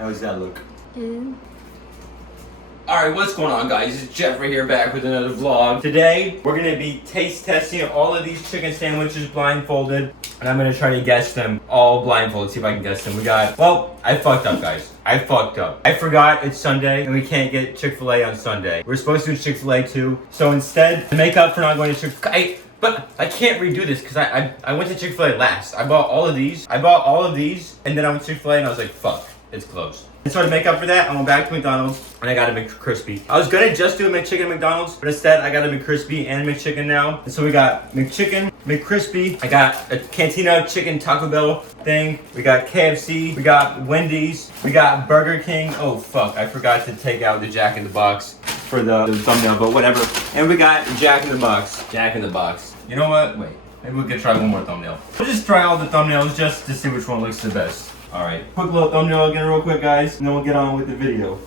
How does that look? Good. Alright, what's going on, guys? It's Jeff right here back with another vlog. Today, we're gonna be taste testing all of these chicken sandwiches blindfolded. And I'm gonna try to guess them all blindfolded, see if I can guess them. Well, I fucked up, guys. I fucked up. I forgot it's Sunday and we can't get Chick-fil-A on Sunday. We're supposed to do Chick-fil-A too. So instead, to make up for not going to Chick-fil-A, but I can't redo this because I went to Chick-fil-A last. I bought all of these, and then I went to Chick-fil-A and I was like, fuck, it's closed. And so to make up for that, I went back to McDonald's and I got a McCrispy. I was gonna just do a McChicken at McDonald's, but instead I got a McCrispy and McChicken now. And so we got McChicken, McCrispy, I got a Cantina chicken Taco Bell thing, we got KFC, we got Wendy's, we got Burger King. Oh fuck, I forgot to take out the Jack in the Box for the thumbnail, but whatever. And we got Jack in the Box. Jack in the Box. You know what? Wait, maybe we could try one more thumbnail. We'll just try all the thumbnails just to see which one looks the best. Alright, quick little thumbnail again real quick, guys, and then we'll get on with the video.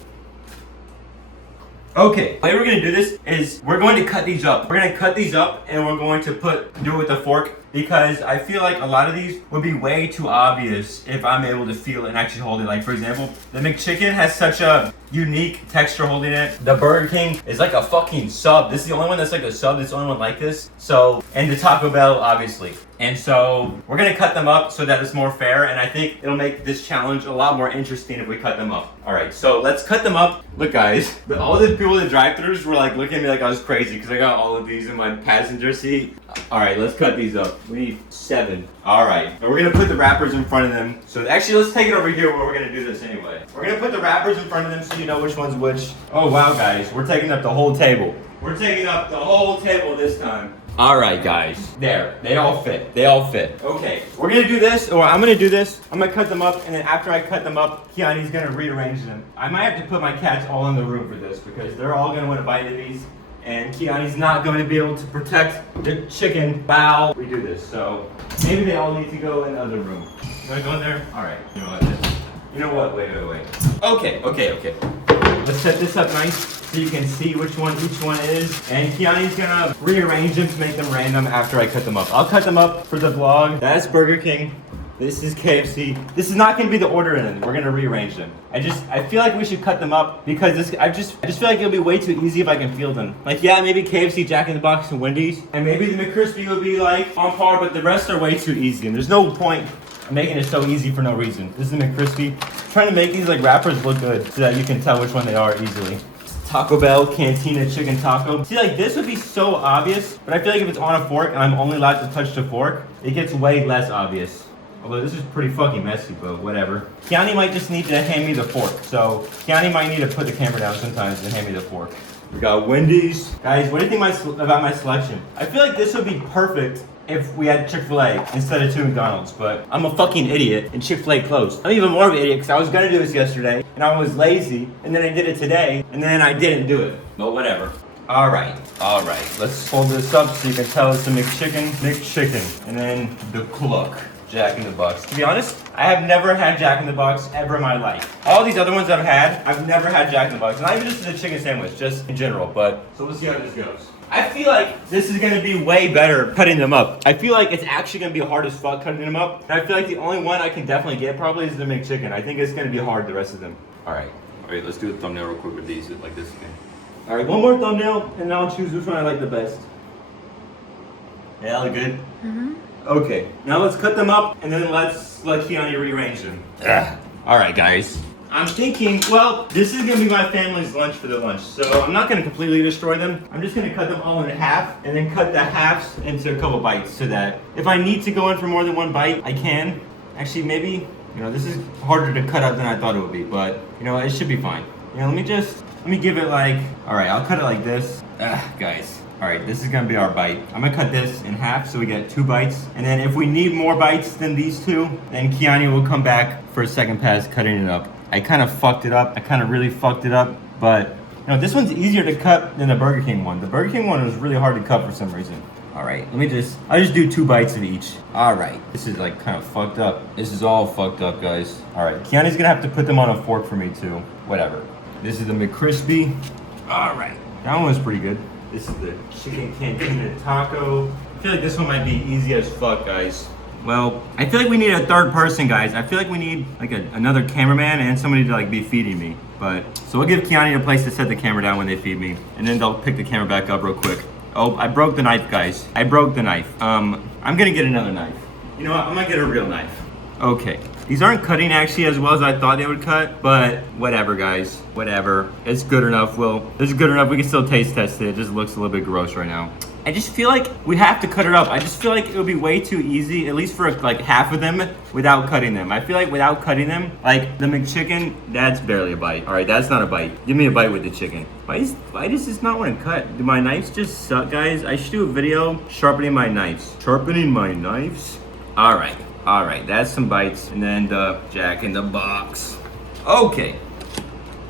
Okay, the way we're gonna do this is we're going to cut these up. We're gonna cut these up and we're going to do it with a fork because I feel like a lot of these would be way too obvious if I'm able to feel it and actually hold it. Like for example, the McChicken has such a unique texture holding it. The Burger King is like a fucking sub. This is the only one that's like a sub. This is the only one like this. So, and the Taco Bell, obviously. And so we're gonna cut them up so that it's more fair, and I think it'll make this challenge a lot more interesting if we cut them up. All right, so let's cut them up. Look, guys, but all the people in the drive-thrus were like looking at me like I was crazy because I got all of these in my passenger seat. All right, let's cut these up. We need 7. All right, and we're gonna put the wrappers in front of them. So actually, let's take it over here where we're gonna do this anyway. We're gonna put the wrappers in front of them so you know which one's which. Oh wow, guys, we're taking up the whole table. We're taking up the whole table this time. All right, guys. There, they all fit. They all fit. Okay, we're gonna do this, or I'm gonna do this. I'm gonna cut them up, and then after I cut them up, Kiani's gonna rearrange them. I might have to put my cats all in the room for this because they're all gonna want to bite of these, and Kiani's not going to be able to protect the chicken while we do this. So maybe they all need to go in the other room. You wanna go in there? All right. You know what? You know what? Wait. Okay. Let's set this up nice so you can see which one each one is. And Kiani's gonna rearrange them to make them random after I cut them up. I'll cut them up for the vlog. That's Burger King. This is KFC. This is not gonna be the order in them. We're gonna rearrange them. I feel like we should cut them up because I just feel like it'll be way too easy if I can feel them. Like yeah, maybe KFC, Jack in the Box, and Wendy's. And maybe the McCrispy will be like on par, but the rest are way too easy. And there's no point making it so easy for no reason. This is the McCrispy. Trying to make these like wrappers look good so that you can tell which one they are easily. Taco Bell Cantina chicken taco. See, like this would be so obvious, but I feel like if it's on a fork and I'm only allowed to touch the fork, it gets way less obvious. Although this is pretty fucking messy, but whatever. Kiani might just need to hand me the fork. So Kiani might need to put the camera down sometimes and hand me the fork. We got Wendy's. Guys, what do you think about my selection? I feel like this would be perfect if we had Chick-fil-A instead of 2 McDonald's, but I'm a fucking idiot and Chick-fil-A closed. I'm even more of an idiot because I was gonna do this yesterday and I was lazy and then I did it today and then I didn't do it, but whatever. All right, let's fold this up so you can tell it's the McChicken, and then the Cluck. Jack in the Box. To be honest, I have never had Jack in the Box ever in my life. All these other ones I've had, I've never had Jack in the Box. Not even just as a chicken sandwich, just in general, but so we'll see how this goes. I feel like this is gonna be way better cutting them up. I feel like it's actually gonna be hard as fuck cutting them up. And I feel like the only one I can definitely get probably is the McChicken. I think it's gonna be hard, the rest of them. All right, let's do a thumbnail real quick with these, like this again. All right, one more thumbnail, and then I'll choose which one I like the best. Yeah, look good? Mm-hmm. Okay, now let's cut them up, and then let's let Kiani rearrange them. All right, guys. I'm thinking, well, this is gonna be my family's lunch for the lunch, so I'm not gonna completely destroy them. I'm just gonna cut them all in half, and then cut the halves into a couple bites so that if I need to go in for more than one bite, I can. Actually, maybe, this is harder to cut out than I thought it would be, but, it should be fine. Let me give it like, all right, I'll cut it like this. Guys. All right, this is gonna be our bite. I'm gonna cut this in half so we get 2 bites. And then if we need more bites than these 2, then Kiani will come back for a second pass cutting it up. I kind of fucked it up. I kind of really fucked it up. But, this one's easier to cut than the Burger King one. The Burger King one was really hard to cut for some reason. All right, I'll just do 2 bites of each. All right, this is like kind of fucked up. This is all fucked up, guys. All right, Kiani's gonna have to put them on a fork for me too. Whatever. This is the McCrispy. All right, that one was pretty good. This is the chicken cantina taco. I feel like this one might be easy as fuck, guys. Well, I feel like we need a third person, guys. I feel like we need like another cameraman and somebody to like be feeding me. But so we'll give Kiani a place to set the camera down when they feed me, and then they'll pick the camera back up real quick. Oh, I broke the knife, guys. I broke the knife. I'm gonna get another knife. You know what? I'm gonna get a real knife. Okay. These aren't cutting actually as well as I thought they would cut, but whatever, guys. Whatever. It's good enough. Well, it's good enough. We can still taste test it. It just looks a little bit gross right now. I just feel like we have to cut it up. I just feel like it would be way too easy, at least for like half of them, without cutting them. I feel like without cutting them, like the McChicken, that's barely a bite. All right, that's not a bite. Give me a bite with the chicken. Why does this not want to cut? Do my knives just suck, guys? I should do a video sharpening my knives. Sharpening my knives? All right, that's some bites. And then the Jack in the Box. Okay.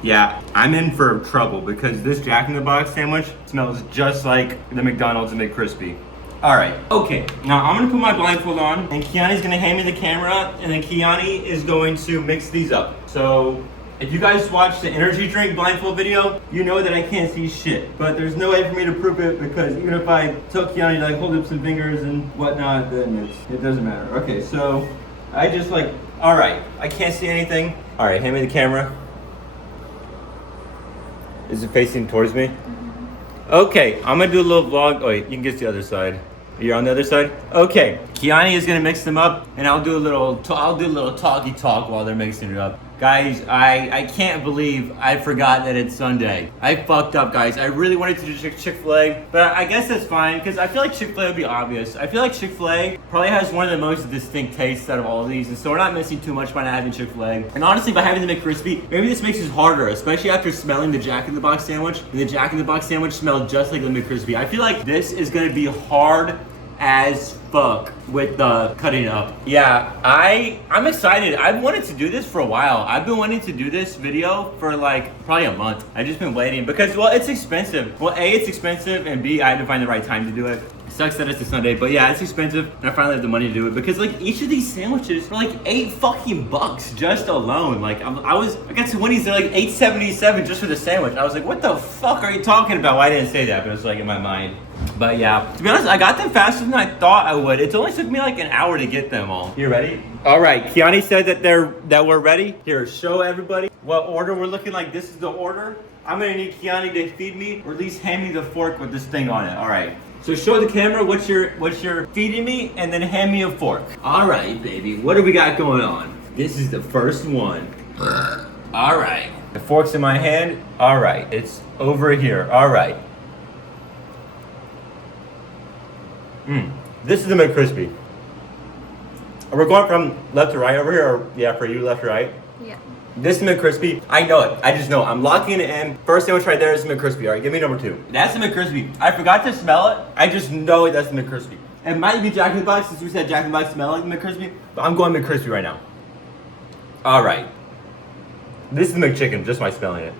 Yeah, I'm in for trouble because this Jack in the Box sandwich smells just like the McDonald's McCrispy. All right, okay. Now I'm gonna put my blindfold on, and Kiani's gonna hand me the camera, and then Kiani is going to mix these up. So if you guys watched the energy drink blindfold video, you know that I can't see shit. But there's no way for me to prove it because even if I took Kiani to like hold up some fingers and whatnot, then it doesn't matter. Okay, so I just like, all right, I can't see anything. All right, hand me the camera. Is it facing towards me? Mm-hmm. Okay, I'm gonna do a little vlog. Oh wait, you can get to the other side. You're on the other side? Okay, Kiani is gonna mix them up, and I'll do a little talky talk while they're mixing it up. Guys, I can't believe I forgot that it's Sunday. I fucked up, guys. I really wanted to do Chick-fil-A, but I guess that's fine, because I feel like Chick-fil-A would be obvious. I feel like Chick-fil-A probably has one of the most distinct tastes out of all of these, and so we're not missing too much by not having Chick-fil-A. And honestly, by having the McCrispy, maybe this makes it harder, especially after smelling the Jack in the Box sandwich, and the Jack in the Box sandwich smelled just like the McCrispy. I feel like this is gonna be hard as fuck with the cutting up. Yeah, I'm excited. I've wanted to do this for a while. I've been wanting to do this video for like probably a month. I've just been waiting because, well, it's expensive. Well, A, it's expensive, and B, I had to find the right time to do it. It sucks that it's a Sunday, but yeah, it's expensive, and I finally have the money to do it because like each of these sandwiches are like $8 just alone. Like I got to Wendy's, they're like $8.77 just for the sandwich. I was like, what the fuck are you talking about? Well, I didn't say that, but it was like in my mind. But yeah, to be honest, I got them faster than I thought I would. It only took me like an hour to get them all. You ready? All right, Kiani said that we're ready. Here, show everybody what order we're looking like. This is the order. I'm gonna need Kiani to feed me, or at least hand me the fork with this thing on it. All right. So show the camera what you're feeding me, and then hand me a fork. All right, baby. What do we got going on? This is the first one. All right. The fork's in my hand. All right. It's over here. All right. This is the McCrispy. Are we going from left to right over here? Or yeah, for you, left to right? Yeah. This is McCrispy. I know it. I just know it. I'm locking it in. First sandwich right there is the McCrispy. All right, give me number 2. That's the McCrispy. I forgot to smell it. I just know it. That's the McCrispy. It might be Jack in the Box since we said Jack in the Box smell like the McCrispy, but I'm going McCrispy right now. All right. This is the McChicken, just by smelling it.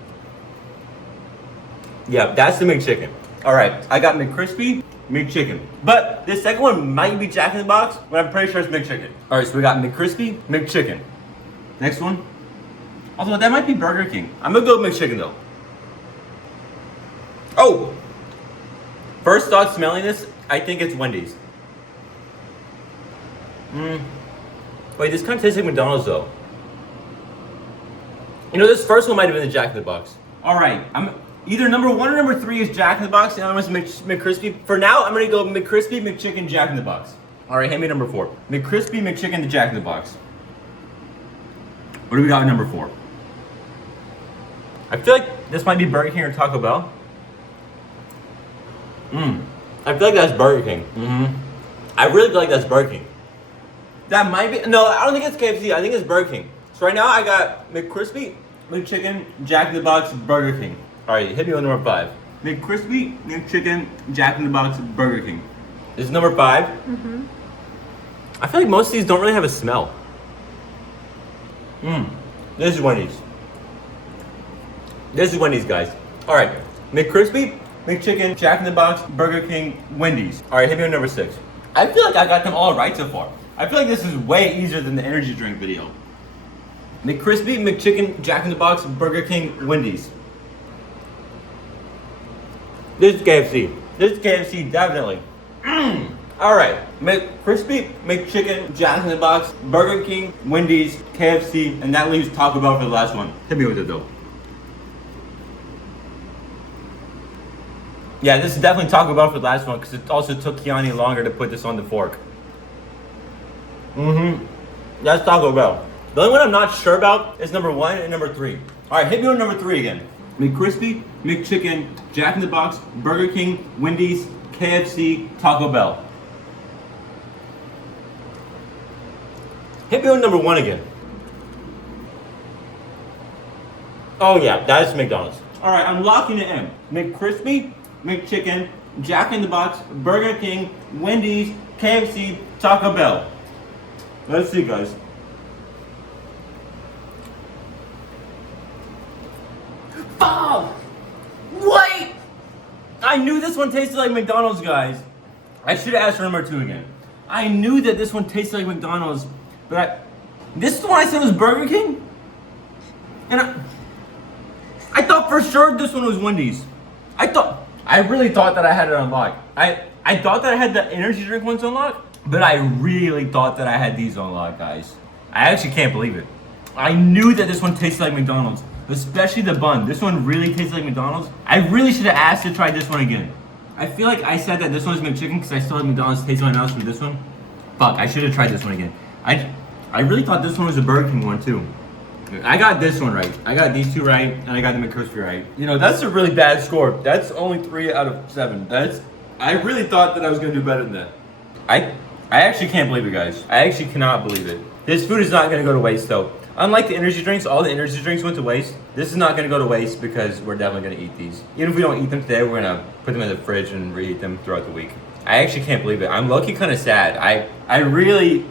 Yeah, that's the McChicken. All right, I got McCrispy, McChicken. But the second one might be Jack in the Box, but I'm pretty sure it's McChicken. All right, so we got McCrispy, McChicken. Next one. Although that might be Burger King. I'm gonna go with McChicken though. Oh! First thought smelling this, I think it's Wendy's. Wait, this kind of tastes like McDonald's though. You know, this first one might have been the Jack in the Box. All right, either number 1 or number 3 is Jack in the Box, and the other one's McCrispy. For now, I'm gonna go McCrispy, McChicken, Jack in the Box. All right, hand me number 4. McCrispy, McChicken, the Jack in the Box. What do we got with number 4? I feel like this might be Burger King or Taco Bell. I feel like that's Burger King. I really feel like that's Burger King. That might be, no, I don't think it's KFC. I think it's Burger King. So right now I got McCrispy, McChicken, Jack in the Box, Burger King. All right, hit me with number 5. McCrispy, McChicken, Jack in the Box, Burger King. This is number 5. I feel like most of these don't really have a smell. This is Wendy's. This is Wendy's, guys. All right, McCrispy, McChicken, Jack in the Box, Burger King, Wendy's. All right, hit me with number 6. I feel like I got them all right so far. I feel like this is way easier than the energy drink video. McCrispy, McChicken, Jack in the Box, Burger King, Wendy's. This is KFC. This is KFC, definitely. All right, McCrispy, McChicken, Jack in the Box, Burger King, Wendy's, KFC, and that leaves Taco Bell for the last one. Hit me with it though. Yeah, this is definitely Taco Bell for the last one because it also took Kiani longer to put this on the fork. That's Taco Bell. The only one I'm not sure about is number 1 and number 3. All right, hit me with number 3 again. McCrispy, McChicken, Jack in the Box, Burger King, Wendy's, KFC, Taco Bell. Hit me with number 1 again. Oh yeah, that's McDonald's. All right, I'm locking it in. McCrispy, McChicken, Jack in the Box, Burger King, Wendy's, KFC, Taco Bell. Let's see, guys. Oh! Wait! I knew this one tasted like McDonald's, guys. I should have asked for number 2 again. I knew that this one tasted like McDonald's, but this is the one I said was Burger King? And I thought for sure this one was Wendy's. I really thought that I had it unlocked. I thought that I had the energy drink ones unlocked, but I really thought that I had these unlocked, guys. I actually can't believe it. I knew that this one tasted like McDonald's, especially the bun. This one really tastes like McDonald's. I really should have asked to try this one again. I feel like I said that this one's McChicken because I still had McDonald's taste in my mouth from this one. Fuck, I should have tried this one again. I really thought this one was a Burger King one too. I got this one right. I got these 2 right, and I got the McCrispy right. You know, that's a really bad score. That's only 3 out of 7. I really thought that I was gonna do better than that. I actually can't believe it, guys. I actually cannot believe it. This food is not gonna go to waste though. Unlike the energy drinks, all the energy drinks went to waste. This is not gonna go to waste because we're definitely gonna eat these. Even if we don't eat them today, we're gonna put them in the fridge and reheat them throughout the week. I actually can't believe it. I'm low-key kind of sad. I really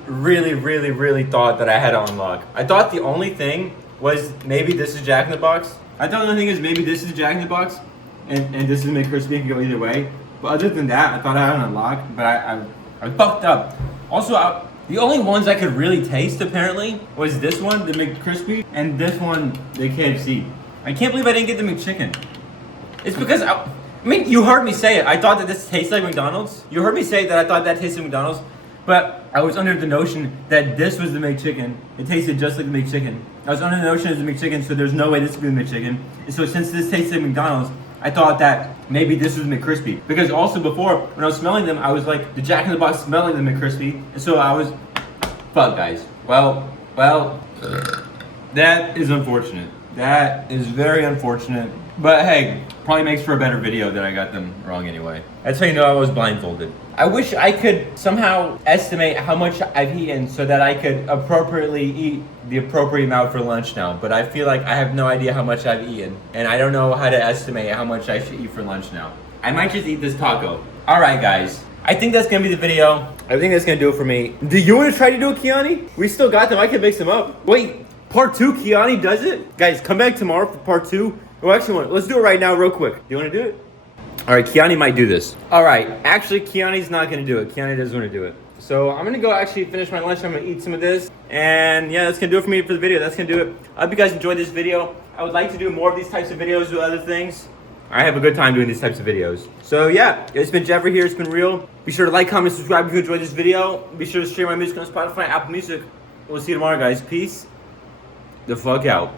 thought that I had it unlocked. I thought the only thing was maybe this is Jack in the Box. I thought the only thing is maybe this is Jack in the Box and this is McCrispy. It can go either way. But other than that, I thought I had it unlocked, but I fucked up. Also, the only ones I could really taste apparently was this one, the McCrispy, and this one, the KFC. I can't believe I didn't get the McChicken. It's because I mean, you heard me say it. I thought that this tastes like McDonald's. You heard me say that I thought that tasted like McDonald's, but I was under the notion that this was the McChicken. It tasted just like the McChicken. I was under the notion it was the McChicken, so there's no way this could be the McChicken. And so since this tastes like McDonald's, I thought that maybe this was McCrispy. Because also before, when I was smelling them, I was like, the Jack in the Box smelling the McCrispy. And so I was, fuck guys. Well, that is unfortunate. That is very unfortunate. But hey, probably makes for a better video that I got them wrong anyway. That's how you know I was blindfolded. I wish I could somehow estimate how much I've eaten so that I could appropriately eat the appropriate amount for lunch now. But I feel like I have no idea how much I've eaten. And I don't know how to estimate how much I should eat for lunch now. I might just eat this taco. Alright guys, I think that's gonna be the video. I think that's gonna do it for me. Do you wanna try to do a Kiani? We still got them, I can mix them up. Wait, part 2 Kiani does it? Guys, come back tomorrow for part 2. Oh, actually, let's do it right now real quick. Do you want to do it? All right, Kiani might do this. All right, actually, Kiani's not going to do it. Kiani doesn't want to do it. So I'm going to go actually finish my lunch. I'm going to eat some of this. And yeah, that's going to do it for me for the video. That's going to do it. I hope you guys enjoyed this video. I would like to do more of these types of videos with other things. I have a good time doing these types of videos. So yeah, it's been Jeffrey here. It's been real. Be sure to like, comment, subscribe if you enjoyed this video. Be sure to stream my music on Spotify, Apple Music. We'll see you tomorrow, guys. Peace the fuck out.